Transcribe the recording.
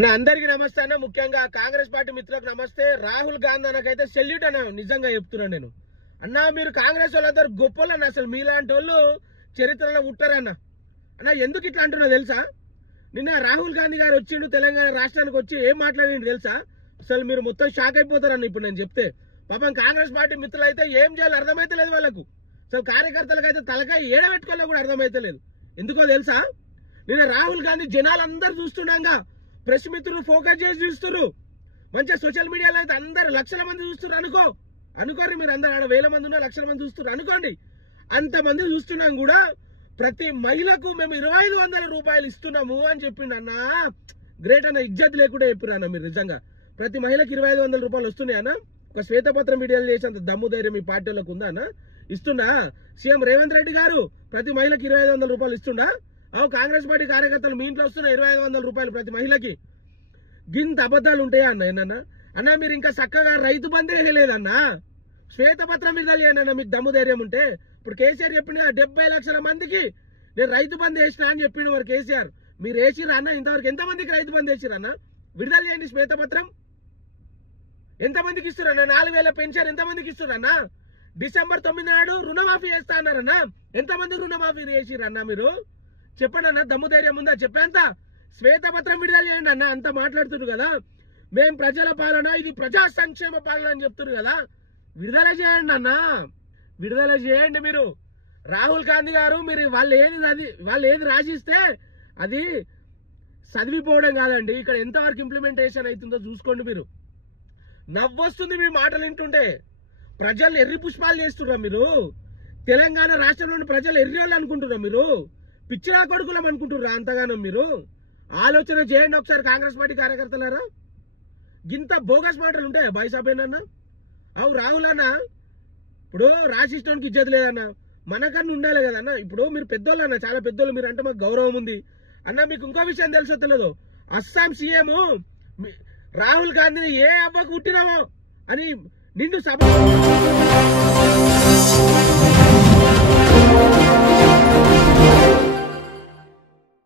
అన్న అందరికీ నమస్తే అన్న. ముఖ్యంగా కాంగ్రెస్ పార్టీ మిత్రులకు నమస్తే. రాహుల్ గాంధీ అన్నకైతే సెల్యూట్ అన్న, నిజంగా చెప్తున్నాను నేను. అన్న మీరు కాంగ్రెస్ వాళ్ళందరూ గొప్పలన్న, అసలు మీలాంటి వాళ్ళు చరిత్రలో ఉంటారన్న. అన్న ఎందుకు ఇట్లా అంటున్నా తెలుసా? నిన్న రాహుల్ గాంధీ గారు వచ్చిండు తెలంగాణ రాష్ట్రానికి వచ్చి ఏం మాట్లాడిండు తెలుసా? అసలు మీరు మొత్తం షాక్ అయిపోతారన్న ఇప్పుడు నేను చెప్తే. పాపం కాంగ్రెస్ పార్టీ మిత్రులు అయితే ఏం చేయాలో అర్థమైతే లేదు వాళ్ళకు. అసలు కార్యకర్తలకు అయితే తలకాయ ఏడబెట్టుకోవాలో కూడా అర్థమైతే లేదు. ఎందుకో తెలుసా? నిన్న రాహుల్ గాంధీ జనాలందరూ చూస్తున్నాగా, ప్రెస్ మిత్రులు ఫోకస్ చేసి చూస్తున్నారు. మంచిగా సోషల్ మీడియాలో అయితే అందరు లక్షల మంది చూస్తున్నారు అనుకోండి. మీరు అందరు వేల మంది ఉన్నా లక్షల మంది చూస్తున్నారు అనుకోండి. అంతమంది చూస్తున్నాం కూడా ప్రతి మహిళకు మేము 2500 రూపాయలు ఇస్తున్నాము అని చెప్పిండు అన్న. గ్రేట్ అన్న, ఇజ్జత్ లేకుండా చెప్పారు అన్న మీరు. నిజంగా ప్రతి మహిళకి 2500 రూపాయలు వస్తున్నాయన్న. ఒక శ్వేతపత్రం వీడియోలు చేసేంత దమ్ము ధైర్యం ఈ పార్టీలకు ఉందా అన్న? ఇస్తున్నా సీఎం రేవంత్ రెడ్డి గారు ప్రతి మహిళకి 2500 రూపాయలు ఇస్తున్నా. కాంగ్రెస్ పార్టీ కార్యకర్తలు మీ ఇంట్లో వస్తున్న 2500 రూపాయలు ప్రతి మహిళకి. గింత అబద్ధాలు ఉంటాయా అన్న? ఏనన్నా అన్న మీరు ఇంకా చక్కగా రైతు బంధే వేయలేదన్నా, శ్వేతపత్రం విడుదల చేయండి మీకు దమ్ము ధైర్యం ఉంటే. ఇప్పుడు కేసీఆర్ చెప్పిండు 70 లక్షల మందికి నేను రైతు బంధు వేసిన అని చెప్పిండు మరి కేసీఆర్. మీరు వేసిరా అన్న? ఇంతవరకు ఎంతమందికి రైతు బంధు వేసిరన్న? విడుదల చేయండి శ్వేతపత్రం. ఎంతమందికి ఇస్తున్నా? 4000 పెన్షన్ ఎంతమందికి ఇస్తున్నా? డిసెంబర్ 9 నాడు రుణమాఫీ చేస్తా అన్నారన్నా. ఎంతమంది రుణమాఫీ చేసిరన్నా మీరు? చెప్పండి అన్న, దమ్ము ధైర్యం ఉందా చెప్పేంత? శ్వేతపత్రం విడుదల చేయండి అన్న. అంత మాట్లాడుతున్నారు కదా, మేం ప్రజల పాలన, ఇది ప్రజా సంక్షేమ పాలన అని చెప్తున్నారు కదా. విడుదల చేయండి అన్న, విడుదల చేయండి మీరు. రాహుల్ గాంధీ గారు మీరు వాళ్ళు ఏది రాసిస్తే అది చదివిపోవడం కాదండి, ఇక్కడ ఎంతవరకు ఇంప్లిమెంటేషన్ అవుతుందో చూసుకోండి మీరు. నవ్వొస్తుంది మీ మాటలు వింటుంటే. ప్రజలు ఎర్రి పుష్పాలు చేస్తున్నారు మీరు. తెలంగాణ రాష్ట్రంలోని ప్రజలు ఎర్రి వాళ్ళు అనుకుంటున్నారు మీరు. పిచ్చిరా కొడుకులం అనుకుంటుర్రా అంతగానో మీరు? ఆలోచన చేయండి ఒకసారి కాంగ్రెస్ పార్టీ కార్యకర్తలారా. గింత బోగస్ మాటలు ఉంటాయి బైసాబేనన్న? రాహుల్ అన్న, ఇప్పుడు రాసిస్టానికి ఇజ్జత్ లేదన్న, మనకన్నా ఉండాలి కదన్న. ఇప్పుడు మీరు పెద్దోళ్ళు అన్న, చాలా పెద్దోళ్ళు మీరు, అంటే మాకు గౌరవం ఉంది అన్న. మీకు ఇంకో విషయం తెలుసో తెలియదు, అస్సాం సీఎం రాహుల్ గాంధీని ఏ అవ్వకు పుట్టినామో అని నిండు సభ